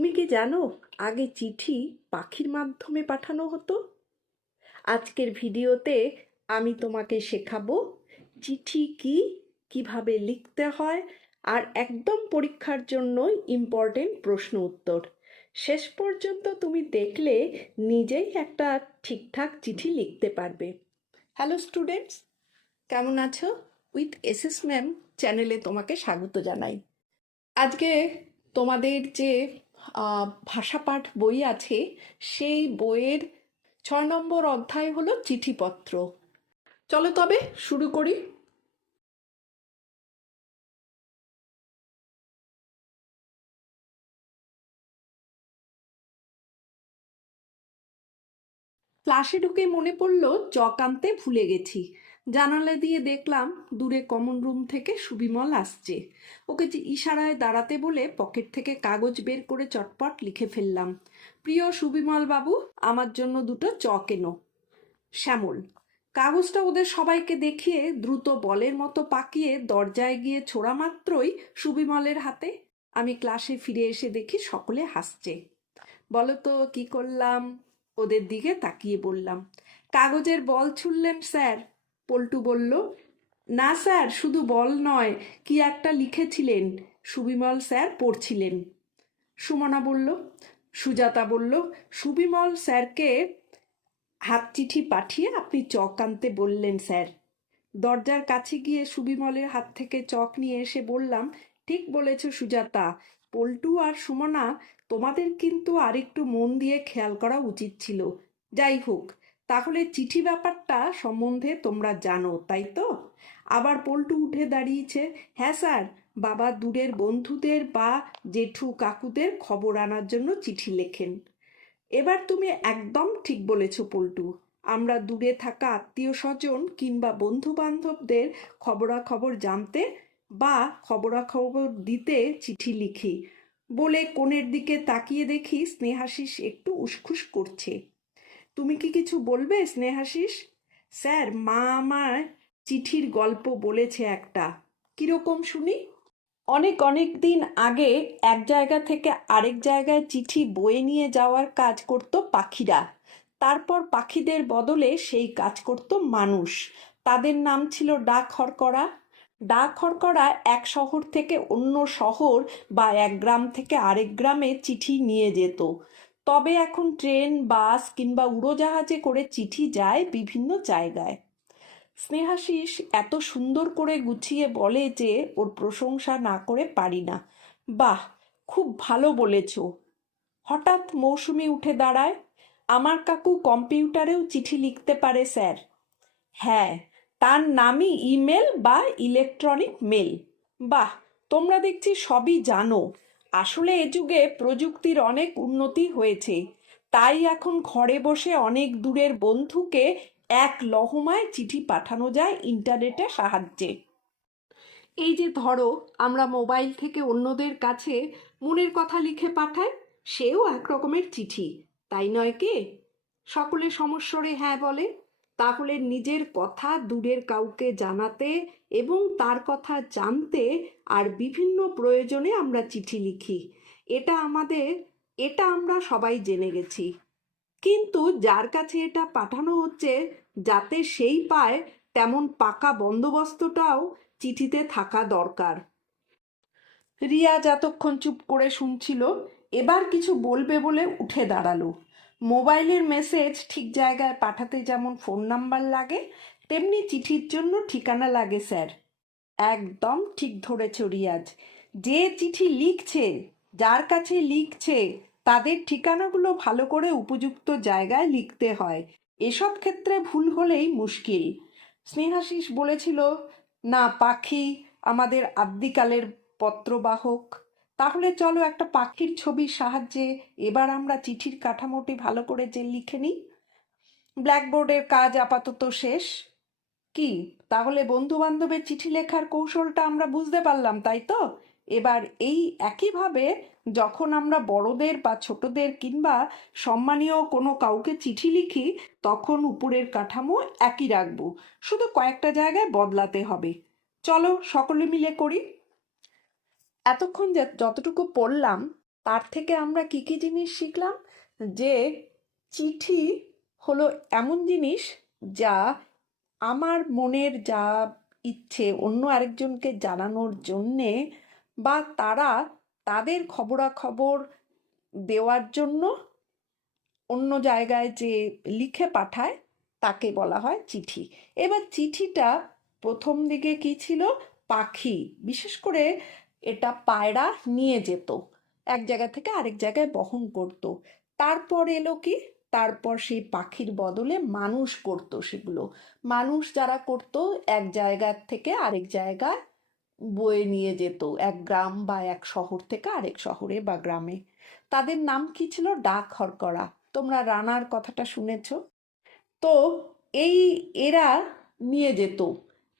তুমি কি জানো আগে চিঠি পাখির মাধ্যমে পাঠানো হতো? আজকের ভিডিওতে আমি তোমাকে শেখাবো চিঠি কি, কিভাবে লিখতে হয়, আর একদম পরীক্ষার জন্য ইম্পর্টেন্ট প্রশ্ন উত্তর। শেষ পর্যন্ত তুমি দেখলে নিজেই একটা ঠিকঠাক চিঠি লিখতে পারবে। হ্যালো স্টুডেন্টস, কেমন আছো? উইথ এসএস ম্যাম চ্যানেলে তোমাকে স্বাগত জানাই। আজকে তোমাদের যে ভাষাপাঠ বই আছে, সেই বইয়ের 6 নম্বর অধ্যায় হলো চিঠিপত্র। চলো তবে শুরু করি। ক্লাসে ঢুকে মনে পড়লো চক আনতে ভুলে গেছি। জানালা দিয়ে দেখলাম দূরে কমন রুম থেকে সুবিমল আসছে। ওকে যে ইশারায় দাঁড়াতে বলে পকেট থেকে কাগজ বের করে চটপট লিখে ফেললাম, প্রিয় সুবিমল বাবু, আমার জন্য 2টো চক এনো। শ্যামল। কাগজটা ওদের সবাইকে দেখিয়ে দ্রুত বলের মতো পাকিয়ে দরজায় গিয়ে ছোড়া মাত্রই সুবিমলের হাতে। আমি ক্লাসে ফিরে এসে দেখি সকলে হাসছে। বলো তো কি করলাম? ওদের দিকে তাকিয়ে বললাম, কাগজের বল ছুড়লেন স্যার। পল্টু বলল, না স্যার, শুধু বল নয়, কি একটা লিখেছিলেন। সুবিমল স্যার পড়ছিলেন। সুমনা বলল। সুজাতা বলল, সুবিমল স্যারকে হাত চিঠি পাঠিয়ে আপনি চক আনতে বললেন স্যার। দরজার কাছে গিয়ে সুবিমলের হাত থেকে চক নিয়ে এসে বললাম, ঠিক বলেছ সুজাতা, পল্টু আর সুমনা, তোমাদের কিন্তু আরেকটু মন দিয়ে খেয়াল করা উচিত ছিল। যাই হোক, তাহলে চিঠি ব্যাপারটা সম্বন্ধে তোমরা জানো, তাই তো? আবার পল্টু উঠে দাঁড়িয়েছে। হ্যাঁ স্যার, বাবা দূরের বন্ধুদের বা জেঠু কাকুদের খবর আনার জন্য চিঠি লেখেন। এবার তুমি একদম ঠিক বলেছ পল্টু, আমরা দূরে থাকা আত্মীয় স্বজন কিংবা বন্ধু বান্ধবদের খবরাখবর জানতে বা খবরাখবর দিতে চিঠি লিখি। বলে কোণের দিকে তাকিয়ে দেখি স্নেহাশিস একটু উসখুস করছে। তুমি কি কিছু বলবে স্নেহাশিস? স্যার, মা আমার চিঠির গল্প বলেছে একটা। কিরকম শুনি? অনেক অনেক দিন আগে এক জায়গা থেকে আরেক জায়গায় চিঠি বয়ে নিয়ে যাওয়ার কাজ করত পাখিরা। তারপর পাখিদের বদলে সেই কাজ করত মানুষ। তাদের নাম ছিল ডাক হরকরা। ডাক হরকরা এক শহর থেকে অন্য শহর বা এক গ্রাম থেকে আরেক গ্রামে চিঠি নিয়ে যেত। তবে এখন ট্রেন, বাস কিংবা উড়োজাহাজে করে চিঠি যায় বিভিন্ন জায়গায়। স্নেহাশিস এত সুন্দর করে গুছিয়ে বলে যে ওর প্রশংসা না করে পারি না। বাহ, খুব ভালো বলেছ। হঠাৎ মৌসুমি উঠে দাঁড়ায়। আমার কাকু কম্পিউটারেও চিঠি লিখতে পারে স্যার। হ্যাঁ, তার নামই ইমেল বা ইলেকট্রনিক মেল। বাহ, তোমরা দেখছি সবই জানো। আসলে এ যুগে প্রযুক্তির অনেক উন্নতি হয়েছে, তাই এখন ঘরে বসে অনেক দূরের বন্ধুকে এক লহমায় চিঠি পাঠানো যায় ইন্টারনেটের সাহায্যে। এই যে ধরো, আমরা মোবাইল থেকে অন্যদের কাছে মনের কথা লিখে পাঠাই, সেও এক রকমের চিঠি, তাই নয় কি? সকলে সমস্বরে হ্যাঁ বলে। তাহলে নিজের কথা দূরের কাউকে জানাতে এবং তার কথা জানতে আর বিভিন্ন প্রয়োজনে আমরা চিঠি লিখি, এটা আমরা সবাই জেনে গেছি। কিন্তু যার কাছে এটা পাঠানো হচ্ছে যাতে সেই পায়, তেমন পাকা বন্দোবস্তটাও চিঠিতে থাকা দরকার। রিয়াজ এতক্ষণ চুপ করে শুনছিল, এবার কিছু বলবে বলে উঠে দাঁড়ালো। মোবাইলের মেসেজ ঠিক জায়গায় পাঠাতে যেমন ফোন নাম্বার লাগে, তেমনি চিঠির জন্য ঠিকানা লাগে স্যার। একদম ঠিক ধরেছ রিয়াজ। যে চিঠি লিখছে, যার কাছে লিখছে, তাদের ঠিকানাগুলো ভালো করে উপযুক্ত জায়গায় লিখতে হয়। এসব ক্ষেত্রে ভুল হলেই মুশকিল। স্নেহাশিস বলেছিল, না পাখি আমাদের আদ্যিকালের পত্রবাহক। তাহলে চলো একটা পাখির ছবির সাহায্যে এবার আমরা চিঠির কাঠামোটি ভালো করে যে লিখে নিই। ব্ল্যাকবোর্ডের কাজ আপাতত শেষ। কি, তাহলে বন্ধু বান্ধবের চিঠি লেখার কৌশলটা আমরা বুঝতে পারলাম, তাই তো? এবার এই একইভাবে যখন আমরা বড়দের বা ছোটদের কিংবা সম্মানীয় কোনো কাউকে চিঠি লিখি, তখন উপরের কাঠামো একই রাখবো, শুধু কয়েকটা জায়গায় বদলাতে হবে। চলো সকলে মিলে করি। এতক্ষণ যতটুকু পড়লাম তার থেকে আমরা কি কি জিনিস শিখলাম? যে চিঠি হলো এমন জিনিস যা আমার মনের যা ইচ্ছে অন্য আরেকজনকে জানানোর জন্যে বা তারা তাদের খবরাখবর দেওয়ার জন্য অন্য জায়গায় যে লিখে পাঠায় তাকে বলা হয় চিঠি। এবার চিঠিটা প্রথম দিকে কি ছিল? পাখি, বিশেষ করে এটা পায়রা নিয়ে যেত, এক জায়গা থেকে আরেক জায়গায় বহন করত। তারপর এলো কি? তারপর সেই পাখির বদলে মানুষ করতো সেগুলো। মানুষ যারা করতো এক জায়গা থেকে আরেক জায়গায় বয়ে নিয়ে যেত, এক গ্রাম বা এক শহর থেকে আরেক শহরে বা গ্রামে। তাদের নাম কি ছিল? ডাক হরকরা। তোমরা রানার কথাটা শুনেছ তো। এই এরা নিয়ে যেত।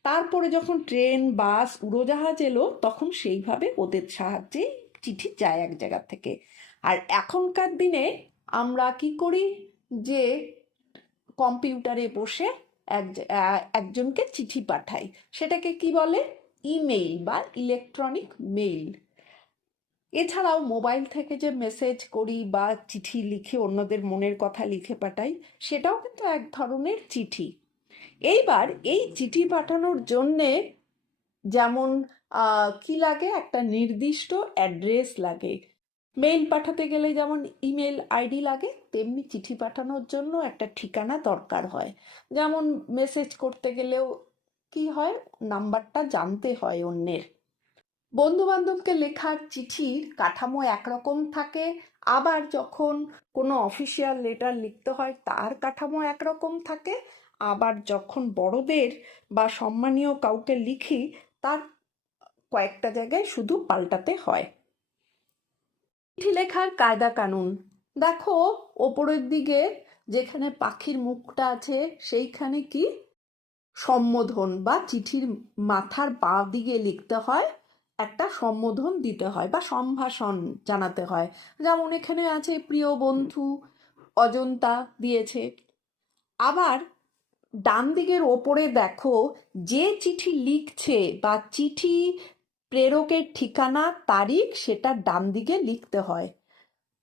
তারপরে যখন ট্রেন, বাস, উড়োজাহাজ এলো তখন সেইভাবে ওদের সাহায্যে চিঠি যায় এক জায়গা থেকে। আর এখনকার দিনে আমরা কি করি? যে কম্পিউটারে বসে একজনকে চিঠি পাঠাই, সেটাকে কি বলে? ইমেইল বা ইলেকট্রনিক মেইল। এছাড়াও মোবাইল থেকে যে মেসেজ করি বা চিঠি লিখে অন্যদের মনের কথা লিখে পাঠাই, সেটাও কিন্তু এক ধরনের চিঠি। এইবার এই চিঠি পাঠানোর জন্যে যেমন কি লাগে? একটা নির্দিষ্ট অ্যাড্রেস লাগে। মেইল পাঠাতে গেলে যেমন ইমেল আইডি লাগে, তেমনি চিঠি পাঠানোর জন্য একটা ঠিকানা দরকার হয়। যেমন মেসেজ করতে গেলেও কি হয়? নাম্বারটা জানতে হয় অন্যের। বন্ধু বান্ধবকে লেখার চিঠির কাঠামো একরকম থাকে, আবার যখন কোনো অফিসিয়াল লেটার লিখতে হয় তার কাঠামো একরকম থাকে, আবার যখন বড়দের বা সম্মানীয় কাউকে লিখি তার কয়েকটা জায়গায় শুধু পাল্টাতে হয়। চিঠি লেখার কায়দা কানুন দেখো, ওপরের দিকে যেখানে পাখির মুখটা আছে সেইখানে কি? সম্বোধন বা চিঠির মাথার বাঁ দিকে লিখতে হয়, একটা সম্বোধন দিতে হয় বা সম্ভাষণ জানাতে হয়। যেমন এখানে আছে প্রিয় বন্ধু অজন্তা দিয়েছে। আবার ডান দিকের ওপরে দেখো, যে চিঠি লিখছে বা চিঠি প্রেরকের ঠিকানা, তারিখ, সেটা ডান দিকে লিখতে হয়।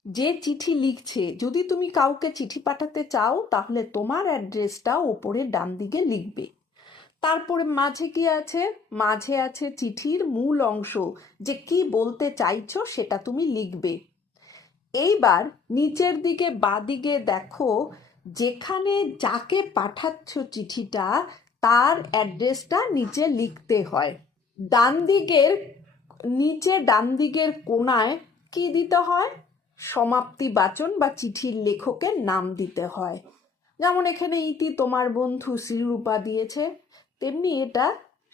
যে চিঠি লিখছে, যদি তুমি কাউকে চিঠি পাঠাতে চাও তাহলে তোমার অ্যাড্রেসটা ওপরে ডান দিকে লিখবে। তারপরে মাঝে কি আছে? মাঝে আছে চিঠির মূল অংশ, যে কি বলতে চাইছো সেটা তুমি লিখবে। এইবার নিচের দিকে বাদিকে দেখো, যেখানে যাকে পাঠাচ্ছ চিঠিটা তার অ্যাড্রেসটা নিচে লিখতে হয়। ডান দিকের নিচে ডান দিকের কোণায় কি দিতে হয়? সমাপ্তি বাচন বা চিঠির লেখকের নাম দিতে হয়। যেমন এখানে ইতি তোমার বন্ধু শ্রীরূপা দিয়েছে, তেমনি এটা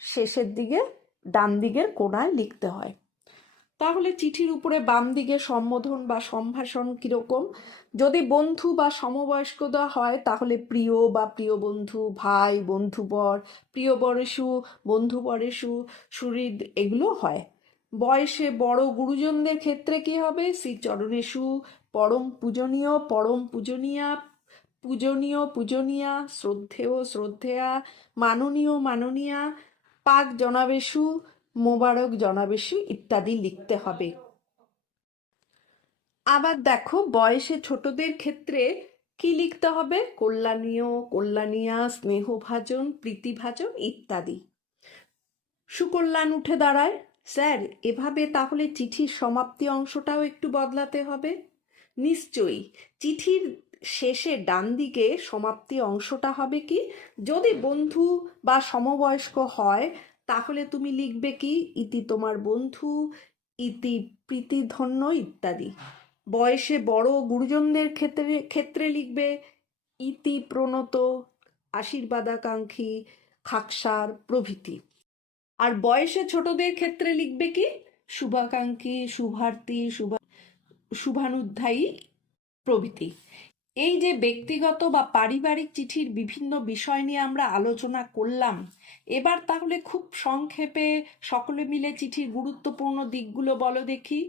শেষের দিকে ডান দিকের কোণায় লিখতে হয়। তাহলে চিঠির উপরে বাম দিকে সম্বোধন বা সম্ভাষণ কিরকম? যদি বন্ধু বা সমবয়স্কতা হয় তাহলে প্রিয় বা প্রিয় বন্ধু, ভাই, বন্ধুবর, প্রিয় বরেষু, বন্ধু বরেষু, সুহৃদ, এগুলো হয়। বয়সে বড় গুরুজনদের ক্ষেত্রে কি হবে? শ্রীচরণেষু, পরম পূজনীয়, পরম পূজনীয়া, পূজনীয় পূজনীয়া, শ্রদ্ধেয় শ্রদ্ধেয়া, মাননীয় মাননীয়া, পাক জনাবেশু, মোবারক জনাবেশু ইত্যাদি লিখতে হবে। আবার দেখো, বয়সে ছোটদের ক্ষেত্রে কি লিখতে হবে? কল্যাণীয়, কল্যাণিয়া, স্নেহভাজন, প্রীতিভাজন ইত্যাদি। সুকল্যাণ উঠে দাঁড়ায়, স্যার এভাবে তাহলে চিঠির সমাপ্তি অংশটাও একটু বদলাতে হবে। নিশ্চয়ই, চিঠির শেষে ডান দিকে সমাপ্তি অংশটা হবে কি? যদি বন্ধু বা সমবয়স্ক হয় তাহলে তুমি লিখবে কি? ইতি তোমার বন্ধু, ইতি প্রীতিধন্য ইত্যাদি। বয়সে বড় গুরুজনদের ক্ষেত্রে লিখবে ইতি প্রণত, আশীর্বাদাকাঙ্ক্ষী, খাকসার প্রভৃতি। আর বয়সে ছোটদের ক্ষেত্রে লিখবে কি? শুভাকাঙ্ক্ষী, শুভার্থী, শুভানুধ্যায়ী প্রভৃতি। এই যে ব্যক্তিগত বা পারিবারিক চিঠির বিভিন্ন বিষয় নিয়ে আমরা আলোচনা করলাম, এবার তাহলে খুব সংক্ষেপে সকলে মিলে চিঠির গুরুত্বপূর্ণ দিকগুলো বলো দেখি।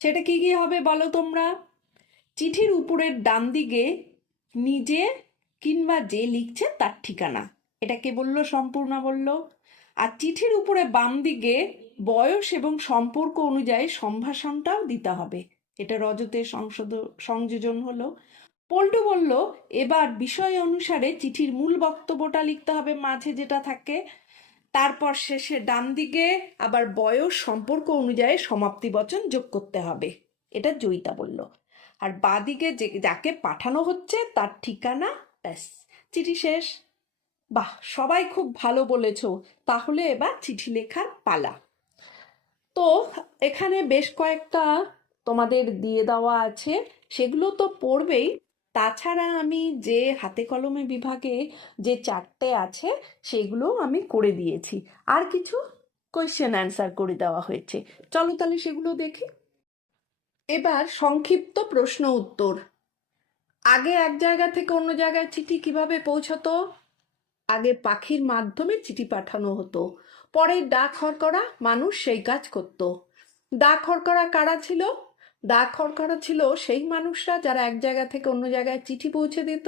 সেটা কি কি হবে বলো তোমরা? চিঠির উপরের ডান দিকে নিজে কিংবা যে লিখছে তার ঠিকানা, এটা কে বললো? সম্পূর্ণ বললো। আর চিঠির উপরে বাম দিকে বয়স এবং সম্পর্ক অনুযায়ী সম্ভাষণটাও দিতে হবে। এটা রজতের সংযোজন হলো। পল্টু বলল, এবার বিষয় অনুসারে চিঠির মূল বক্তব্যটা লিখতে হবে, মাঝে যেটা থাকে, তারপর শেষে ডান দিকে আবার বয়স সম্পর্ক অনুযায়ী সমাপ্তি বচন যোগ করতে হবে। এটা জয়িতা বলল। আর বাদিকে যাকে পাঠানো হচ্ছে তার ঠিকানা, ব্যাস, চিঠি শেষ। বাহ, সবাই খুব ভালো বলেছ। তাহলে এবার চিঠি লেখার পালা। তো এখানে বেশ কয়েকটা তোমাদের দিয়ে দেওয়া আছে, সেগুলো তো পড়বেই। তাছাড়া আমি যে হাতে কলমে বিভাগে যে 4টে আছে সেগুলো আমি করে দিয়েছি, আর কিছু কোয়েশ্চেন অ্যান্সার করে দেওয়া হয়েছে। চলো তাহলে সেগুলো দেখি। এবার সংক্ষিপ্ত প্রশ্ন উত্তর। আগে এক জায়গা থেকে অন্য জায়গায় চিঠি কিভাবে পৌঁছতো? আগে পাখির মাধ্যমে চিঠি পাঠানো হতো, পরে ডাক হরকরা মানুষ সেই কাজ করত। ডাক হরকরা কারা ছিল? ডাক হরকরা ছিল সেই মানুষরা যারা এক জায়গা থেকে অন্য জায়গায় চিঠি পৌঁছে দিত।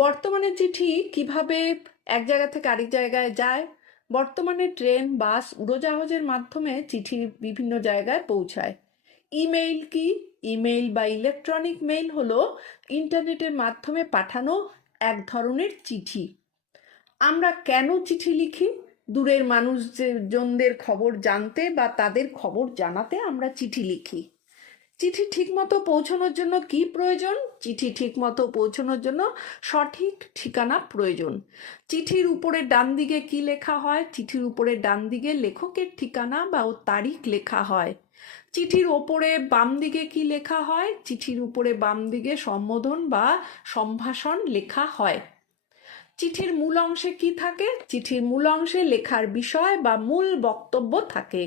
বর্তমানে চিঠি কিভাবে এক জায়গা থেকে আরেক জায়গায় যায়? বর্তমানে ট্রেন, বাস, উড়োজাহাজের মাধ্যমে চিঠি বিভিন্ন জায়গায় পৌঁছায়। ইমেইল কি? ইমেইল বা ইলেকট্রনিক মেইল হলো ইন্টারনেটের মাধ্যমে পাঠানো এক ধরনের চিঠি। আমরা কেন চিঠি লিখি? দূরের মানুষজনদের খবর জানতে বা তাদের খবর জানাতে আমরা চিঠি লিখি। চিঠি ঠিকমতো পৌঁছানোর জন্য কি প্রয়োজন? চিঠি ঠিকমতো পৌঁছানোর জন্য সঠিক ঠিকানা প্রয়োজন। চিঠির উপরে ডান দিকে কি লেখা হয়? চিঠির উপরে ডান দিকে লেখকের ঠিকানা বা ও তারিখ লেখা হয়। চিঠির ওপরে বাম দিকে কি লেখা হয়? চিঠির উপরে বাম দিকে সম্বোধন বা সম্ভাষণ লেখা হয়। চিঠির মূল অংশে কি থাকে? চিঠির মূল অংশে লেখার বিষয় বা মূল বক্তব্য থাকে।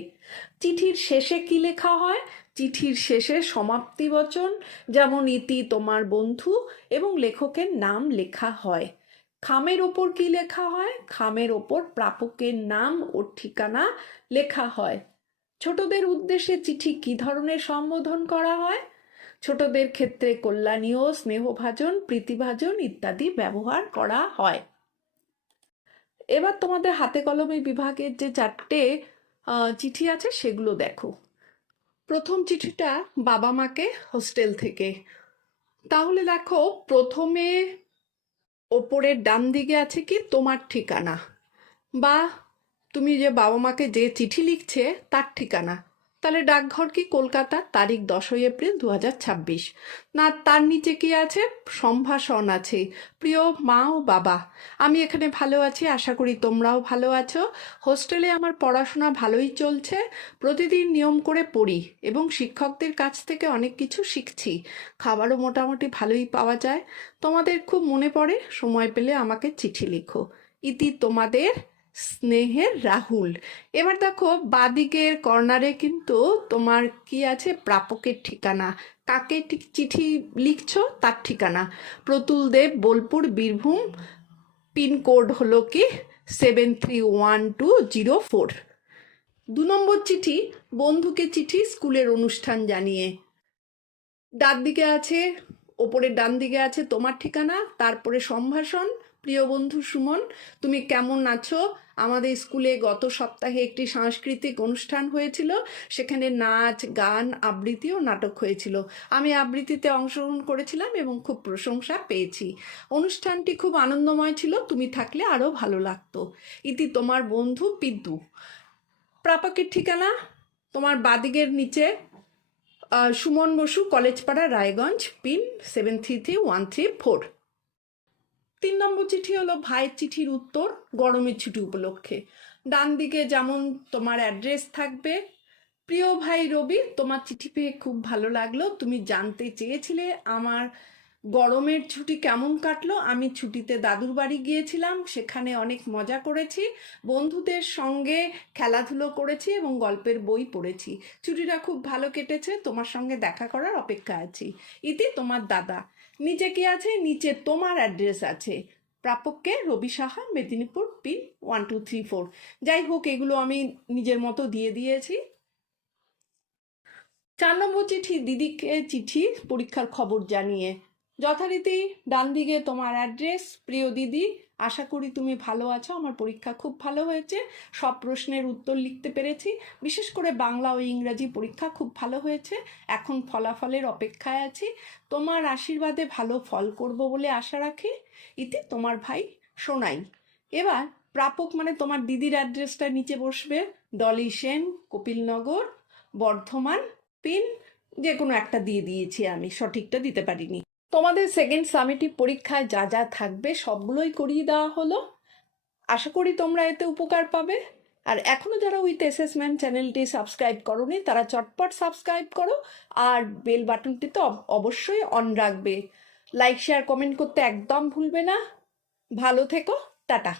চিঠির শেষে কি লেখা হয়? চিঠির শেষে সমাপ্তি বচন, যেমন ইতি তোমার বন্ধু, এবং লেখকের নাম লেখা হয়। খামের ওপর কি লেখা হয়? খামের ওপর প্রাপকের নাম ও ঠিকানা লেখা হয়। ছোটদের উদ্দেশ্যে চিঠি কি ধরনের সম্বোধন করা হয়? ছোটদের ক্ষেত্রে কল্যাণীয়, স্নেহভাজন, প্রীতিভাজন ইত্যাদি ব্যবহার করা হয়। এবার তোমাদের হাতে কলমে বিভাগের যে 4টে চিঠি আছে সেগুলো দেখো। প্রথম চিঠিটা বাবা মাকে হোস্টেল থেকে। তাহলে দেখো, প্রথমে ওপরের ডান দিকে আছে কি তোমার ঠিকানা, বা তুমি যে বাবা মাকে যে চিঠি লিখছে তার ঠিকানা। তাহলে ডাকঘর কি? কলকাতা, তারিখ 10ই এপ্রিল 2026। না, তার নিচে কি আছে? সম্ভাষণ আছে। প্রিয় মা ও বাবা, আমি এখানে ভালো আছি, আশা করি তোমরাও ভালো আছো। হোস্টেলে আমার পড়াশোনা ভালোই চলছে, প্রতিদিন নিয়ম করে পড়ি এবং শিক্ষকদের কাছ থেকে অনেক কিছু শিখছি। খাবারও মোটামুটি ভালোই পাওয়া যায়। তোমাদের খুব মনে পড়ে, সময় পেলে আমাকে চিঠি লিখো। ইতি তোমাদের স্নেহের রাহুল। এবার দেখো, বাদিকের কর্নারে কিন্তু তোমার কি আছে? প্রাপকের ঠিকানা। কাকে চিঠি লিখছো তার ঠিকানা। প্রতুল দেব, বোলপুর, বীরভূম, পিনকোড হলো কি 731204। 2 নম্বর চিঠি, বন্ধুকে চিঠি স্কুলের অনুষ্ঠান জানিয়ে। ডান দিকে আছে, ওপরের ডান দিকে আছে তোমার ঠিকানা, তারপরে সম্ভাষণ। প্রিয় বন্ধু সুমন, তুমি কেমন আছো? আমাদের স্কুলে গত সপ্তাহে একটি সাংস্কৃতিক অনুষ্ঠান হয়েছিল, সেখানে নাচ, গান, আবৃত্তি ও নাটক হয়েছিল। আমি আবৃত্তিতে অংশগ্রহণ করেছিলাম এবং খুব প্রশংসা পেয়েছি। অনুষ্ঠানটি খুব আনন্দময় ছিল, তুমি থাকলে আরও ভালো লাগতো। ইতি তোমার বন্ধু পিদ্দু। প্রাপকের ঠিকানা তোমার বাদিকের নিচে, সুমন বসু, কলেজপাড়া, রায়গঞ্জ, পিন 733134। 3 নম্বর চিঠি হলো ভাইয়ের চিঠির উত্তর, গরমের ছুটি উপলক্ষে। ডান দিকে যেমন তোমার অ্যাড্রেস থাকবে। প্রিয় ভাই রবি, তোমার চিঠি পেয়ে খুব ভালো লাগলো। তুমি জানতে চেয়েছিলে আমার গরমের ছুটি কেমন কাটলো। আমি ছুটিতে দাদুর বাড়ি গিয়েছিলাম, সেখানে অনেক মজা করেছি, বন্ধুদের সঙ্গে খেলাধুলো করেছি এবং গল্পের বই পড়েছি। ছুটিটা খুব ভালো কেটেছে, তোমার সঙ্গে দেখা করার অপেক্ষা আছি। ইতি তোমার দাদা। নিচে কি আছে? নিচে তোমার অ্যাড্রেস আছে। প্রাপককে রবি সাহা, মেদিনীপুর, পিন 1234। যাই হোক, এগুলো আমি নিজের মতো দিয়ে দিয়েছি। 4 নম্বর চিঠি, দিদিকে চিঠি পরীক্ষার খবর জানিয়ে। যথারীতি ডান দিকে তোমার অ্যাড্রেস। প্রিয় দিদি, আশা করি তুমি ভালো আছো। আমার পরীক্ষা খুব ভালো হয়েছে, সব প্রশ্নের উত্তর লিখতে পেরেছি। বিশেষ করে বাংলা ও ইংরাজি পরীক্ষা খুব ভালো হয়েছে। এখন ফলাফলের অপেক্ষায় আছি। তোমার আশীর্বাদে ভালো ফল করব বলে আশা রাখি। ইতি তোমার ভাই সোনাই। এবার প্রাপক মানে তোমার দিদির অ্যাড্রেসটা নিচে বসবে। ডলি সেন, কপিলনগর, বর্ধমান। পিন যে কোনো একটা দিয়ে দিয়েছি, আমি সঠিকটা দিতে পারিনি। তোমাদের সেকেন্ড সামেটিভ পরীক্ষায় যা যা থাকবে সবগুলোই করিয়ে দেওয়া হলো। আশা করি তোমরা এতে উপকার পাবে। আর এখনো যারা উইথ অ্যাসেসমেন্ট চ্যানেলটি সাবস্ক্রাইব করোনি তারা চটপট সাবস্ক্রাইব করো, আর বেল বাটনটি তো অবশ্যই অন রাখবে। লাইক শেয়ার কমেন্ট করতে একদম ভুলবে না। ভালো থেকো। টাটা।